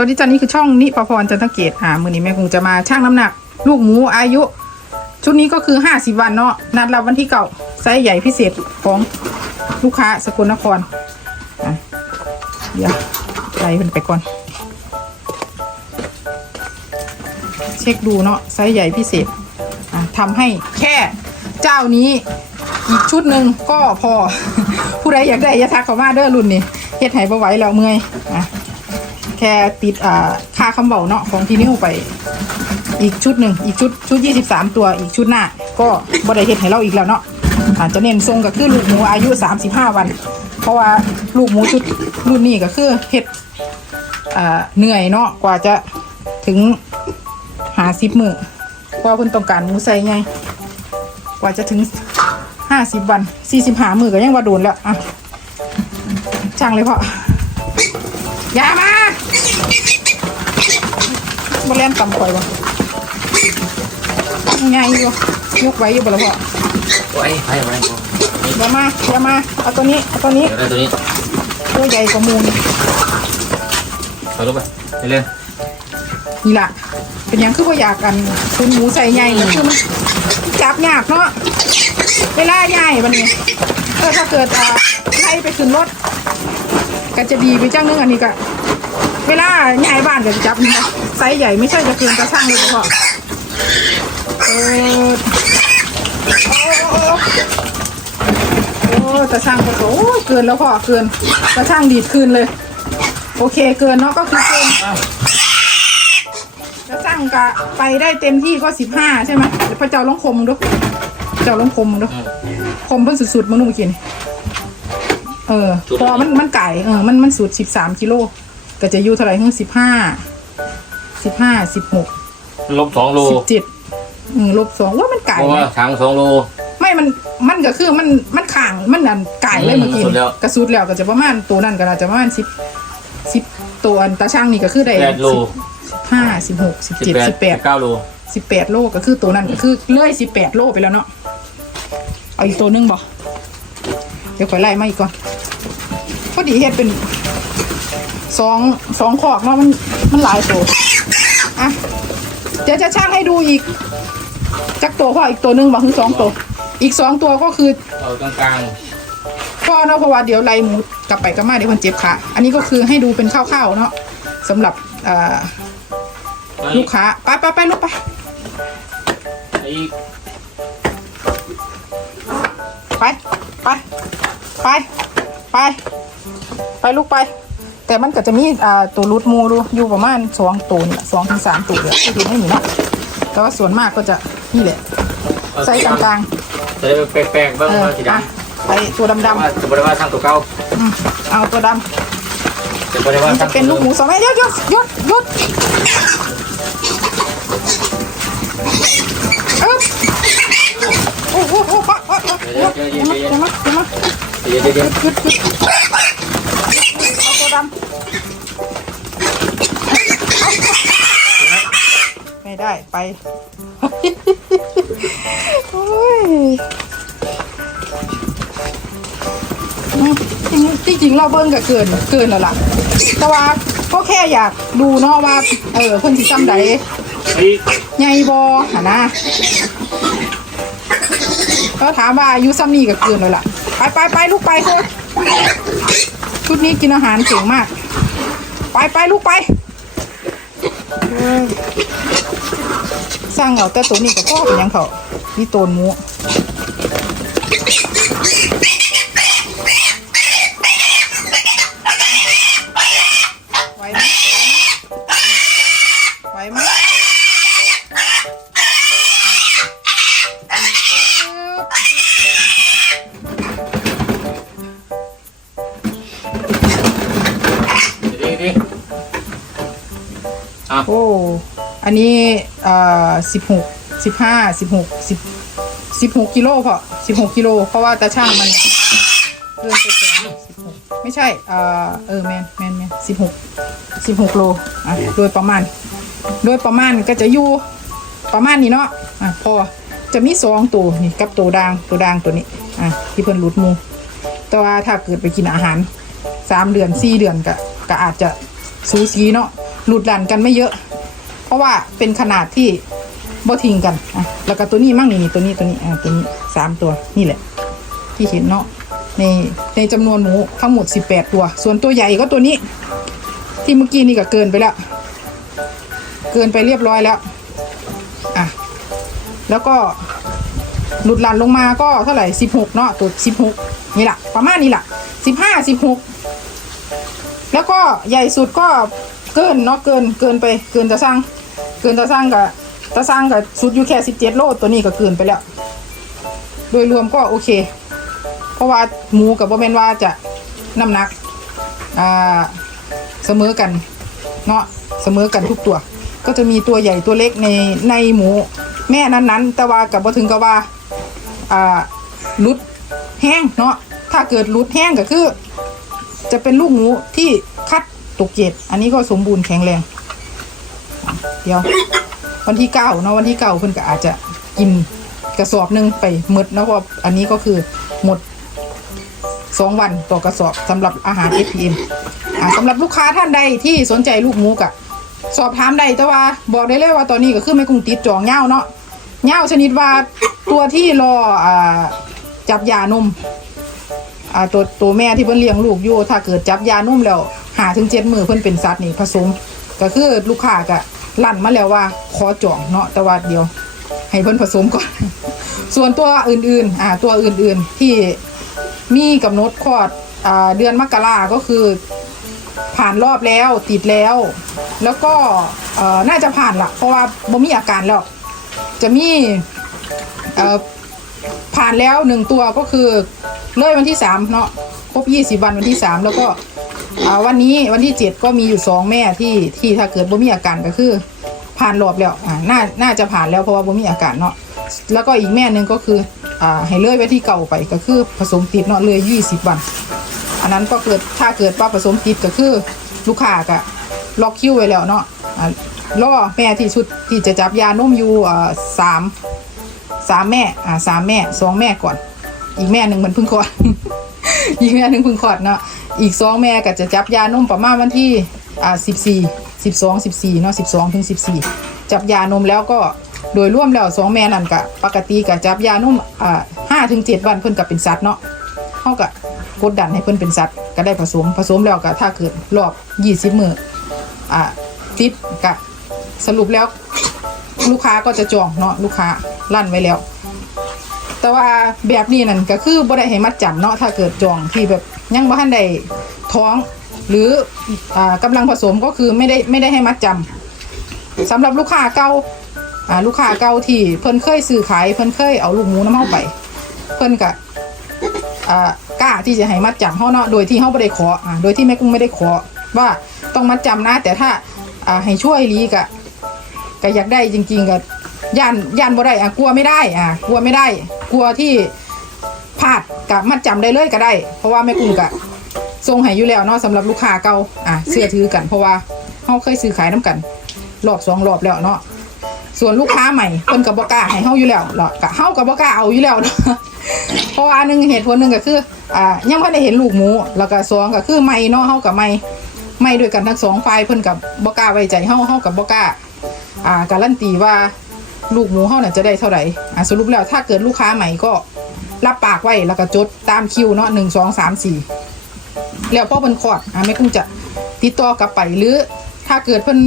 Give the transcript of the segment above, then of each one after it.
วัสดีจ้านี่คือช่องนิปพรจันทเกตอ่ามือนี้แม่คงจะมาชั่งน้ำหนัก ลูกหมูอายุ ชุดนี้ก็คือห้าสิบวันเนาะนัดรับวันที่เก่าไซส์ใหญ่พิเศษของลูกค้าสกลนครอะเดี๋ยวไล่มันไปก่อน เช็คดูเนาะไซส์ใหญ่พิเศษอะทำให้แค่เจ้านี้อีกชุดหนึ่งก็พอ ผู้ใดอยากได้อยาทักเขามาเด้อรุ่นนี้เฮ็ดไห้บ่ไหวแล้วเมื่อยอะ แค่ติดอ่าค่าคำเบาเนาะของที่นิ้วไป อีกชุดหนึ่งอีกชุดชุดยี่สิบสามตัวอีกชุดหน้า ก็บ่ได้เฮ็ดให้เราอีกแล้วเนาะอาจจะเน้นทรงก็คือลูกหมูอายุสามสิบห้าวัน เพราะว่าลูกหมูชุดรุ่นนี้ก็คือเฮ็ดอ่าเหนื่อยเนาะกว่าจะถึงหาสิบมือเพราะว่าเพิ่นต้องการหมูใส่ไง กว่าจะถึงห้าสิบวันสี่สิบหามือก็ยังว่าโดนแล้วอะช่างเลยพ่ออย่ามา บ่เล่นต่ำข่อยบ่ไงอยู่ยกไว้อยู่บ่ละพ่อโอ้ยไปไปอย่ามาอย่ามาเอาตัวนี้เอาตัวนี้เดี๋ยวได้ตัวนี้ตัวใหญ่กว่ามูลถอยลงไปไปเร็วนี่ล่ะเป็นหยังคือบ่อยากกันคุณหมูใส่ใหญ่นี่คือมันจับยากเนาะเวลาใหญ่บัดนี้เออถ้าเกิดอ่าไล่ไปขึ้นรถก็จะดีไปจังนึงอันนี้ก็ เวลาใหญ่บ้านก็จะจับนะไซส์ใหญ่ไม่ใช่จะเกินกระช่างเลยพ่อเออโอ้ตาช่างก็โอ้เกินแล้วพ่อเกินตาช่างดีดคืนเลย โอเคเกินเนาะก็คือเกินตาช่างกะไปได้เต็มที่ก็สิบห้าใช่ไหมเดี๋ยวพระเจ้าลองคมดูเจ้าลองคมดูคมเพิ่นสุดๆมึงดูเมื่อกี้นี่เออพอมันมันไก่เออมันมันสุดสิบสามกิโล ก็จะอยู่เท่าไหร่เพิ่งสิบห้าสิบห้าสิบหกลบสองโลสิบเจ็ดอืมลบสองว่ามันไก่เพราะไหมว่าถังสองโล ไม่มันมันก็คือมันมันข่างมันนั่นไก่เลยอืมเมื่อกี้สุดแล้วกระสุดแล้วก็จะประมาณตัวนั่นก็น่าจะประมาณสิบสิบตัวอันตาช่างนี่ก็คือได้แปดโลสิบห้าสิบหกสิบสิบเจ็ดแปดสิบแปดเก้าโลสิบแปดโลก็คือตัวนั้นก็คือเลื่อยสิบแปดโลไปแล้วเนาะเอาอีกตัวหนึงบ่เดี๋ยวข่อยไล่มาอีกก่อนพอดีเฮ็ดเป็น สองสองขอกเนาะมันมันหลายตัวอะเดี๋ยวจะช่างให้ดูอีก จักตัวพ่ออีกตัวหนึงบ่ถึงสองตัว อีกสองตัวก็คือเอากลางกลางพ่อเนาะเพราะว่าเดี๋ยวไล่หมูกลับไปกลับมาเดี๋ยวมันเจ็บขาอันนี้ก็คือให้ดูเป็นคร่าวๆเนาะสำหรับเอ่อๆลูกค้าไปไปไปลูกไปไอ้ไปไปไปไปไปลูกไป แต่มันก็จะมีอ่าตัวรูดมูรูอยู่ประมาณสองตัวนี่แหละสองถึงสามตัวเดี๋ยวที่ดูไม่มีเนาะแต่ว่าส่วนมากก็จะนี่แหละไซส์กลางจะได้แปลกๆๆบ้างเออว่าสีดอะไปตัวดำำว่าจะบริวารทางตัวเก่าๆอืมเอาตัวดำจะบริวารมันทาจะงเป็นลูกหมูสองแม่ยศยศยศยศเอ้ยโอ้โหโอ้โหโอ้โหโอ้โหเดี๋ยวมาเดี๋ยวมาเดี๋ยวมาเดี๋ยวเดี๋ยวเดี๋ยวหยุดหยุดหยุดเอา ได้ไปโอ้ยอืมที่จริงเราเบิ้งก็เกินเกินแล้วล่ะ แต่ว่าก็แค่อยากดูเนาะว่า เออเพิ่นสิซ้ำใดไอ้ใหญ่บ่หนนะก็ถามว่าอายุซ้ำนี่ก็เกินแล้วล่ะ ไปไปไปลูกไปเถอะชุดนี้กินอาหารเก่งมาก ไปไปลูกไป สร้างเอาแต่ตัวนี้ก็พ่อเป็นหยังเขานี่โตนหมูไหวไหมไหวไหมปึ๊บเดี๋ยวเดี๋ยวอะโอ้ อันนี้เอ่อสิบหกสิบห้าสิบหกสิบสิบหกกิโลพอสิบหกกิโลเพราะว่าตาช่างมันเดินไปสองสิบหกไม่ใช่เอ่อเออแมนแมนแมนสิบหกสิบหกโลอะโดยประมาณ โดยประมาณก็จะอยู่ประมาณนี้เนาะอะพอจะมีสองตัวนี่กับตัวด่างตัวด่างตัวนี้อะที่เพิ่นหลุดหมูแต่ว่าถ้าเกิดไปกินอาหารสามเดือนสี่เดือนก็ก็อาจจะสูสีเนาะหลุดหลั่นกันไม่เยอะ เพราะว่าเป็นขนาดที่บ่ทิ้งกันอะแล้วก็ตัวนี้มั่งนี่ตัวนี้ตัวนี้อะตัวนี้สามตัวนี่แหละ ที่เห็นเนาะในในจำนวนหมูทั้งหมด18ตัว ส่วนตัวใหญ่ก็ตัวนี้ ที่เมื่อกี้นี่ก็เกินไปแล้ว เกินไปเรียบร้อยแล้วอะแล้วก็หลุดหลั่นลงมาก็เท่าไหร่16เนาะตัว16นี่แหละประมาณนี้แหละ15 16แล้วก็ใหญ่สุดก็เกินเนาะเกินเกินไปเกินตะสร้าง เกินตะสร้างกับตะสร้างกับสุดอยู่แค่17โลตัวนี้ก็เกินไปแล้ว โดยรวมก็โอเค เพราะว่าหมูกับบ่แม่นว่าจะน้ำหนักอ่าเสมอกันเนาะเสมอกันทุกตัว ก็จะมีตัวใหญ่ตัวเล็กในในหมูแม่นั้นๆ แต่ว่ากับบ่ถึงกับว่าอ่าลุดแห้งเนาะถ้าเกิดลุดแห้งก็คือ จะเป็นลูกหมูที่คัดตกเกตอันนี้ก็สมบูรณ์แข็งแรง เดี๋ยว วันที่เก้าเนาะวันที่เก้าเพิ่อนก็อาจจะกินกระสอบหนึ่งไปหมดนะเพราะอันนี้ก็คือหมดสองวันต่อกระสอบสำหรับอาหาร APM อ่าสำหรับลูกค้าท่านใดที่สนใจลูกหมูกะสอบถามได้แต่ว่าบอกได้เลยว่าตอนนี้ก็คือไม่กรุงติดจองเง่าเนาะเง่าชนิดว่าตัวที่รออ่าจับยานมอ่าตัวตัวแม่ที่เพิ่นเลี้ยงลูกอยู่ถ้าเกิดจับยานุ่มแล้วหาถึงเจ็ดมือเพิ่นเป็นสัตว์นี่ผสม ก็คือลูกค้าก็ ลั่นมาแล้วว่าขอจองเนาะแต่ว่าเดียว ให้เพิ่นผสมก่อน ส่วนตัวอื่นๆอ่าตัวอื่นๆที่มีกำหนดคลอดอ่าเดือนมกราก็คือ ผ่านรอบแล้วติดแล้ว แล้วก็เอ่อน่าจะผ่านละเพราะว่าบ่มีอาการแล้วจะมีเอ่อผ่านแล้วหนึ่งตัวก็คือเลยวันที่สามเนาะครบยี่สิบวันวันที่สามแล้วก็ อ่าวันนี้วันที่เจ็ดก็มีอยู่สองแม่ที่ที่ถ้าเกิดบ่มีอาการก็คือ ผ่านรอบแล้วอ่าน่าน่าจะผ่านแล้วเพราะว่าบ่มีอาการเนาะแล้วก็อีกแม่หนึ่งก็คืออ่าให้เลื่อยไว้ที่เก่าไปก็คือผสมติดเนาะเลยยี่สิบวัน อันนั้นก็เกิดถ้าเกิดว่าผสมติดก็คือลูกค้าก็ล็อกคิวไว้แล้วเนาะอ่ารอแม่ที่ชุดที่จะจับยานุ่มอยู่อ่าสามสามแม่อ่าสามแม่สองแม่ก่อน อีกแม่หนึ่งมันเพิ่งคลอด อีกแม่หนึ่งเพิ่งคลอดเนาะอีกสองแม่ก็จะจับยานมประมาณวันที่อ่าสิบสี่สิบสองสิบสี่เนาะสิบสองถึงสิบสี่จับยานมแล้วก็โดยร่วมแล้วสองแม่นั่นก็ปกติก็จับยานมอ่าห้าถึงเจ็ดวันเพิ่นก็เป็นสัตว์เนาะเขาก็กดดันให้เพิ่นเป็นสัตว์ก็ได้ผสมผสมแล้วก็ถ้าเกิดรอบยี่สิบมืออ่าติดก็สรุปแล้วลูกค้าก็จะจองเนาะลูกค้าลั่นไว้แล้ว แต่ว่าแบบนี้นั่นก็คือบ่ได้ให้มัดจำเนาะถ้าเกิดจองที่แบบยังบ่ทันได้ท้อง หรืออ่ากำลังผสมก็คือไม่ได้ไม่ได้ให้มัดจำสำหรับลูกค้าเก่าอ่าลูกค้าเก่าที่เพิ่นเคยซื้อขายเพิ่นเคยเอาลูกหมูน้ำเฮาไป เพิ่นก็อ่ากล้าที่จะให้มัดจำเฮาเนาะโดยที่เฮาบ่ได้ขออ่าโดยที่แม่กุ้งไม่ได้ขอว่าต้องมัดจำนะแต่ถ้าอ่าให้ช่วยลีก็ก็อยากได้จริงๆก็ ย่านย่านบ่ได้อะกลัวไม่ได้อะกลัวไม่ได้ กลัวที่พลาดกับมัดจำได้เลยก็ได้ เพราะว่าแม่กุ้งก็ทรงให้อยู่แล้วเนาะสำหรับลูกค้าเก่าอะเสื้อถือกันเพราะว่าเฮาเคยซื้อขายน้กันรอบสองรอบแล้วเนาะส่วนลูกค้าใหม่เพิ่นกับบกล้าให้เฮาอยู่แล้วเนาะกะเฮากับบกล้าเอาอยู่แล้วเนาะเพราะว่านหนึงเหตุผลหนึ่งก็คืออ่ายังไม่ได้เห็นลูกหมูแล้วก็สองก็คือไม่เนาะเฮากับไม่ไม่ด้วยกันทั้งสองฝ่ายเพิ่นกับบกล้าไว้ใจเฮาเฮากับบกล้าอ่าการันตีว่า ลูกหมูเฮาน่ะจะได้เท่าไหร่อ่าสรุปแล้วถ้าเกิดลูกค้าใหม่ก็รับปากไว้แล้วก็จดตามคิวเนาะหนึ่งสองสามสี่แล้วพอเพิ่นคลอดอ่าไม่กุ้งจะติดต่อกลับไปหรือถ้าเกิดเพิ่น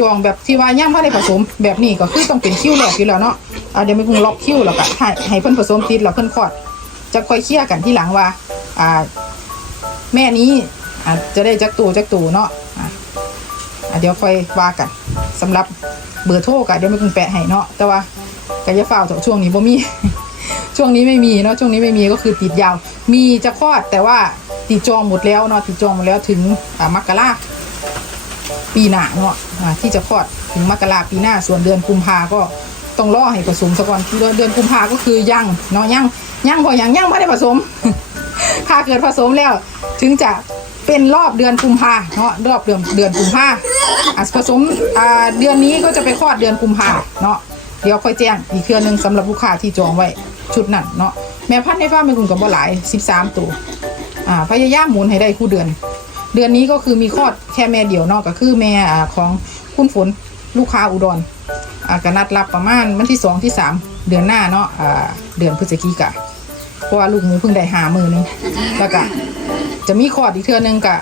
จองแบบที่ว่าย่างพ่ได้ผสมแบบนี้ก็คือต้องเป็นคิวแรกอยู่แล้วเนาะอ่าเดี๋ยวไม่กุ้งล็อกคิวแล้วก็ให้ให้เพิ่นผสมติดแล้วเพิ่นคลอด จะค่อยเคลียร์กันที่หลังว่าอ่า แม่นี้อาจจะได้จักตูจักตูเนาะอะอะเดี๋ยวค่อยว่ากันสำหรับ เบอร์โทรกันเดี๋ยวไม่คงแปะให้เนาะแต่ว่าก็ย่าฝ้าวจากช่วงนี้บ่มี ช่วงนี้ไม่มีเนาะช่วงนี้ไม่มีก็คือติดยาว มีจะคลอดแต่ว่าติดจองหมดแล้วเนาะติดจองหมดแล้วถึงมกราปีหน้าเนาะที่จะคลอดถึงมกราปีหน้าส่วนเดือนกุมภาก็ต้องรอให้ผสมซะก่อนเดือนเดือนกุมภาก็คือยังเนาะยังยังพอยังยังไม่ได้ผสม ถ้าเกิดผสมแล้ว ถึงจะ เป็นรอบเดือนกุมภาเนาะรอบเดือนเดือนกุมภาอะผสมอ่าเดือนนี้ก็จะไปคลอดเดือนกุมภาเนาะเดี๋ยวค่อยแจ้งอีกเทื่อหนึงสำหรับลูกค้าที่จองไว้ชุดนั้นเนาะแม่พันธุ์ในฟาร์มเป็นกลุ่มกับบ่หลาย 13 ตัวอ่าพยายามหมุนให้ได้คู่เดือน เดือนนี้ก็คือมีคลอดแค่แม่เดียวเนอกก็คือแม่อ่าของคุณฝนลูกค้าอุดรอ่ากนัดรับประมาณวันที่สองที่สามเดือนหน้าเนาะอ่าเดือนพฤศจิกาเพราะว่าลูกหมูเพิ่งได้หามือนึงแล้วก็ จะมีคลอดอีกเทือนึงกะ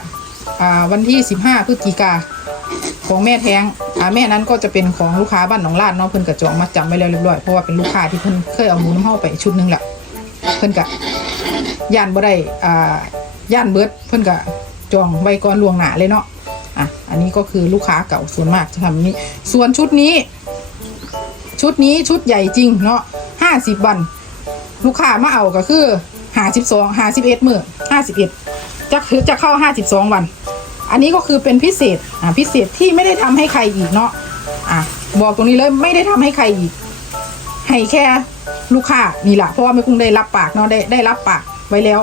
อ่าวันที่สิบห้าพฤศจิกาของแม่แท้งอ่าแม่นั้นก็จะเป็นของลูกค้าบ้านหนองลาดเนาะเพิ่นกระจองมาจำไว้แล้วเรียบร้อยเพราะว่าเป็นลูกค้าที่เพิ่นเคยเอาหมูน้ำเฮาไปชุดหนึงแหละเพิ่นกะย่านบ่ได้อ่าย่านเบิดเพิ่นก็จองไว้ก่อนล่วงหน้าเลยเนาะอะอันนี้ก็คือลูกค้าเก่าส่วนมากจะทำนี้ ส่วนชุดนี้ ชุดนี้ชุดใหญ่จริงเนาะห้าสิบวัน ลูกค้ามาเอาก็คือห้าสิบสองห้าสิบเอ็ดมือห้าสิบเอ็ด จะคือจะเข้าห้าสิบสองวัน อันนี้ก็คือเป็นพิเศษอ่าพิเศษที่ไม่ได้ทำให้ใครอีกเนาะอะบอกตรงนี้เลยไม่ได้ทำให้ใครอีก ให้แค่ลูกค้านี่แหละเพราะว่าแม่กุ้งได้รับปากเนาะได้ได้รับปากไว้แล้ว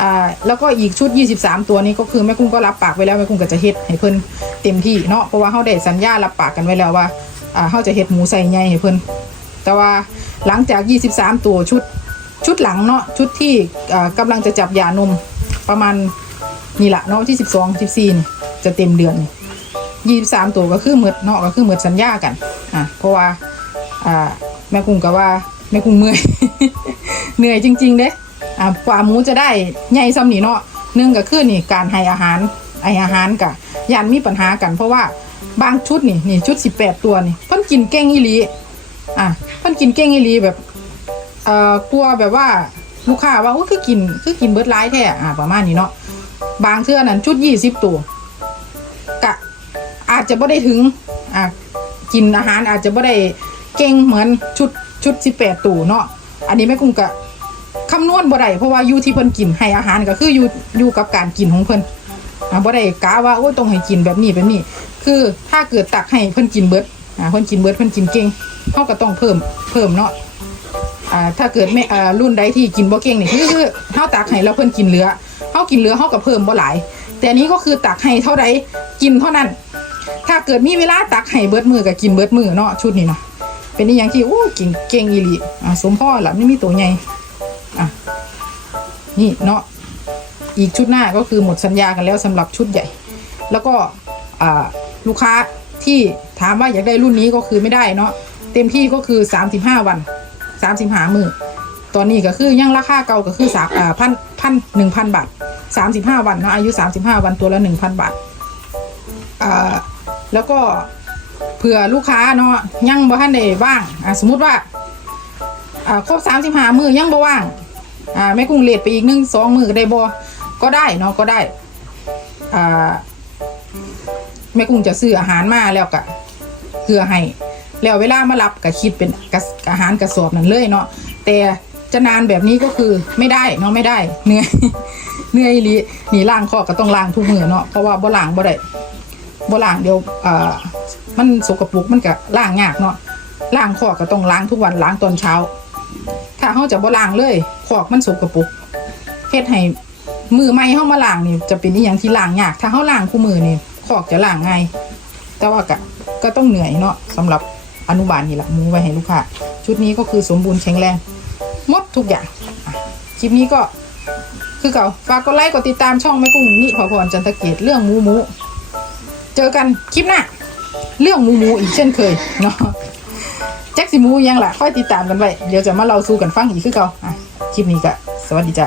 อ่าแล้วก็อีกชุด 23 ตัวนี้ก็คือแม่กุ้งก็รับปากไว้แล้วแม่กุ้งก็จะเฮ็ดให้เพิ่นเต็มที่เนาะเพราะว่าเขาได้สัญญารับปากกันไว้แล้วว่าอ่าเขาจะเฮ็ดหมูใส่ใหญ่ให้เพิ่นแต่ว่าหลังจาก 23 ตัวชุดชุดหลังเนาะชุดที่อ่ากำลังจะจับยานม ประมาณนี่แหละเนาะที่12 14นี่จะเต็มเดือนนี่23ตัวก็คือหมดเนาะก็คือหมดสัญญากันอะเพราะว่าอ่าแม่กุ้งก็ว่าแม่กุ้งเมื่อยเหนื่อยจริง ๆ เด้อ่ากว่าหมูจะได้ใหญ่ซ้ำนี่เนาะหนึ่งก็คือนี่การให้อาหารให้อาหารกะยานมีปัญหากันเพราะว่าบางชุดนี่นี่ชุดสิบแปดตัวนี่เพิ่นกินเก่งอีลีอะเพิ่นกินเก่งอีลีแบบเอ่อกลัวแบบว่า ลูกค้าว่าโอ้คือกินคือกินเบิร์ดไลท์แท้อะประมาณนี้เนาะบางเทื่อนั้นชุดยี่สิบตัวกะอาจจะไม่ได้ถึงอะกินอาหารอาจจะไม่ได้เก่งเหมือนชุดชุดสิบแปดตัวเนาะอันนี้แม่กุ้งกะคำนวณบ่ได้เพราะว่าอยู่ที่เพิ่นกินให้อาหารก็คืออยู่อยู่กับการกินของเพิ่นอ่าบ่ได้กะว่าโอ้ต้องให้กินแบบนี้แบบนี้ คือถ้าเกิดตักให้เพิ่นกินเบิดอ่าเพิ่นกินเบิดเพิ่นกินเก่งเฮาก็ต้องเพิ่มเพิ่มเนาะ อ่าถ้าเกิดไม่อ่ารุ่นใดที่กินบ่เก่งนี่คือคือเฮาตักให้แล้วเพิ่นกินเหลือเฮากินเหลือเฮาก็เพิ่มบ่หลาย แต่อันนี้ก็คือตักให้เท่าใดกินเท่านั้น ถ้าเกิดมีเวลาตักให้เบิดมือก็กินเบิดมือเนาะชุดนี้เนาะเป็นอีหยังที่โอ้เก่งเก่งอีหลีอ่าสมพ่อล่ะนี่มีตัวใหญ่อะนี่เนาะอีกชุดหน้าก็คือหมดสัญญากันแล้วสำหรับชุดใหญ่ แล้วก็ลูกค้าที่ถามว่าอยากได้รุ่นนี้ก็คือไม่ได้เนาะเต็มที่ก็คือ 35 วัน 35มือตอนนี้ก็คือยังราคาเก่าก็คือสามพันพันหนึ่งพันบาท35วันนะอายุ35วันตัวละ1,000บาทอ่าทแล้วก็เผื่อลูกค้าเนาะยังบ่ทันได้ว่างสมมุติว่าครบสามสิบห้ามือยังบ่ว่างอ่าแม่กุ้งเลทไปอีกหนึ่งสองมือก็ได้บ่ก็ได้เนาะก็ได้แม่กุ้งจะซื้ออาหารมาแล้วก็เพื่อให้ แล้วเวลามารับก็คิดเป็นกะอาหารกระสอบนั่นเลยเนาะแต่จะนานแบบนี้ก็คือไม่ได้เนาะไม่ได้เหนื่อยเหนื่อยอีหลีนี่ล้างคอก็ต้องล้างทุกมือเนาะเพราะว่าบ่ล้างบ่ได้บ่ล้างเดี๋ยวอ่ามันสกปรกมันก็ล้างยากเนาะล้างคอก็ต้องล้างทุกวันล้างตอนเช้า ถ้าเขาจะบ่ล้างเลยขอกมันสกปรกเฮ็ดให้มือใหม่เฮามาล้างนี่จะเป็นอีหยังที่ล้างยาก ถ้าเฮาล้างคู่มือนี่ขอกจะล้างง่ายแต่ว่าก็ก็ต้องเหนื่อยเนาะสำหรับ อนุบาลนี่แหละมูไว้ให้ลูกค้าชุดนี้ก็คือสมบูรณ์แข็งแรงหมดทุกอย่างคลิปนี้ก็คือเก่าฝากกดไลค์กดติดตามช่องแม่กุ้งนี่ขอพรจันทเกตเรื่องหมูหมูเจอกันคลิปหน้าเรื่องหมูหมูอีกเช่นเคยเนาะแจ็คสิมูยังล่ะค่อยติดตามกันไว้เดี๋ยวจะมาเล่าสู่กันฟังอีกคือเก่าอะคลิปนี้ก็สวัสดีจ้า